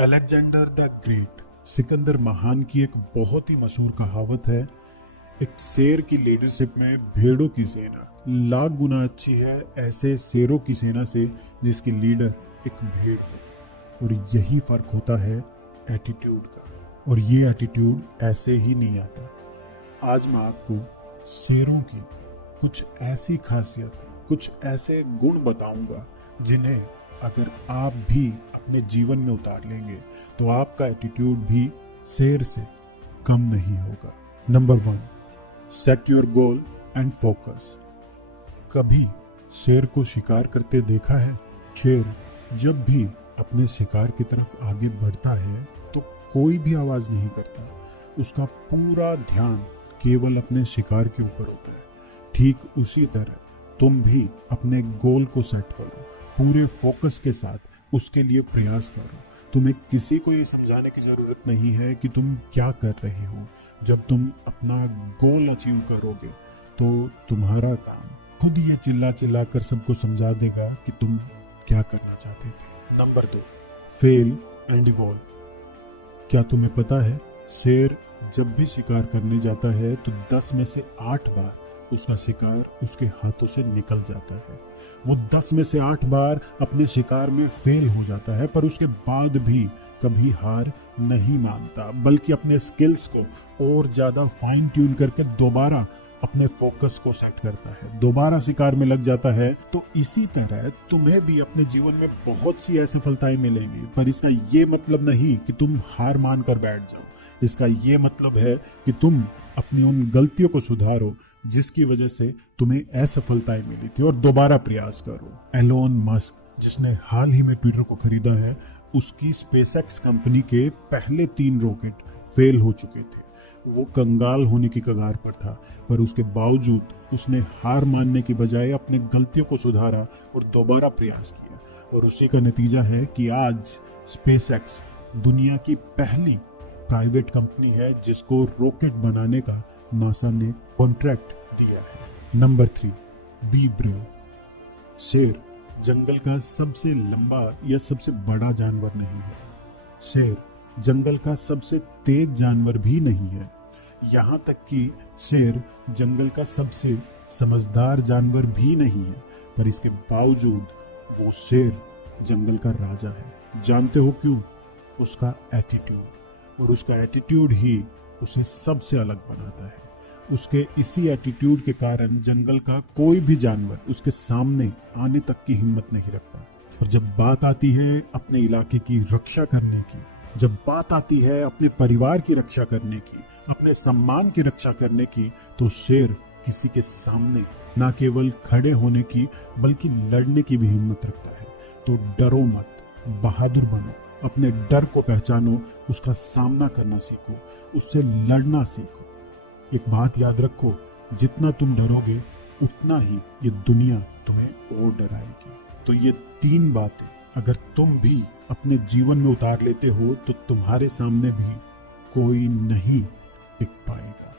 Alexander the great, Sikandar महान की एक बहुत ही मशहूर कहावत है, एक शेर की लीडरशिप में भेड़ों की सेना लाख गुना अच्छी है ऐसे शेरों की सेना से जिसकी लीडर एक भेड़ हो। और यही फर्क होता है एटीट्यूड का, और ये एटीट्यूड ऐसे ही नहीं आता। आज मैं आपको शेरों की कुछ ऐसी खासियत, कुछ ऐसे गुण बताऊंगा जिन्हें अगर आप भी अपने जीवन में उतार लेंगे तो आपका एटीट्यूड भी शेर से कम नहीं होगा। Number 1, set your goal and focus. कभी शेर को शिकार करते देखा है? शेर जब भी अपने शिकार की तरफ आगे बढ़ता है तो कोई भी आवाज नहीं करता, उसका पूरा ध्यान केवल अपने शिकार के ऊपर होता है। ठीक उसी तरह तुम भी अपने गोल को सेट करो, पूरे फोकस के साथ उसके लिए प्रयास करो। तुम्हें किसी को ये समझाने की जरूरत नहीं है कि तुम क्या कर रहे हो। जब तुम अपना गोल अचीव करोगे तो तुम्हारा काम खुद ये चिल्ला चिल्ला कर सबको समझा देगा कि तुम क्या करना चाहते थे। Number 2, fail and evolve. क्या तुम्हें पता है शेर जब भी शिकार करने जाता है तो 10 में से 8 बार उसका शिकार उसके हाथों से निकल जाता है। वो 10 में से 8 बार अपने शिकार में फेल हो जाता है, पर उसके बाद भी कभी हार नहीं मानता, बल्कि अपने स्किल्स को और ज्यादा फाइन ट्यून करके दोबारा अपने फोकस को सेट करता है, दोबारा शिकार में लग जाता है। तो इसी तरह तुम्हें भी अपने जीवन में बहुत सी असफलताएं मिलेंगी, पर इसका ये मतलब नहीं कि तुम हार मान कर बैठ जाओ। इसका ये मतलब है कि तुम अपनी उन गलतियों को सुधारो जिसकी वजह से तुम्हें असफलताएं मिली थी और दोबारा प्रयास करो। एलोन मस्क, जिसने हाल ही में ट्विटर को खरीदा है, उसकी स्पेसएक्स कंपनी के पहले 3 रॉकेट फेल हो चुके थे। वो कंगाल होने की कगार पर था, पर उसके बावजूद उसने हार मानने की बजाय अपनी गलतियों को सुधारा और दोबारा प्रयास किया। और उसी का नतीजा है कि आज स्पेसएक्स दुनिया की पहली प्राइवेट कंपनी है जिसको रॉकेट बनाने का नासा ने कॉन्ट्रैक्ट दिया है। Number 3, be brave. शेर जंगल का सबसे लंबा या सबसे बड़ा जानवर नहीं है। शेर जंगल का सबसे तेज जानवर भी नहीं है। यहाँ तक कि शेर जंगल का सबसे समझदार जानवर भी नहीं है, पर इसके बावजूद वो शेर जंगल का राजा है। जानते हो क्यों? उसका एटीट्यूड। और उसका एटीट्यूड ही उसे सबसे अलग बनाता है। उसके इसी एटीट्यूड के कारण जंगल का कोई भी जानवर उसके सामने आने तक की हिम्मत नहीं रखता। और जब बात आती है अपने इलाके की रक्षा करने की, जब बात आती है अपने परिवार की रक्षा करने की, अपने सम्मान की रक्षा करने की, तो शेर किसी के सामने न केवल खड़े होने की बल्कि लड़ने की भी हिम्मत रखता है। तो डरो मत, बहादुर बनो, अपने डर को पहचानो, उसका सामना करना सीखो, उससे लड़ना सीखो। एक बात याद रखो, जितना तुम डरोगे उतना ही ये दुनिया तुम्हें और डराएगी। तो ये 3 बातें अगर तुम भी अपने जीवन में उतार लेते हो तो तुम्हारे सामने भी कोई नहीं टिक पाएगा।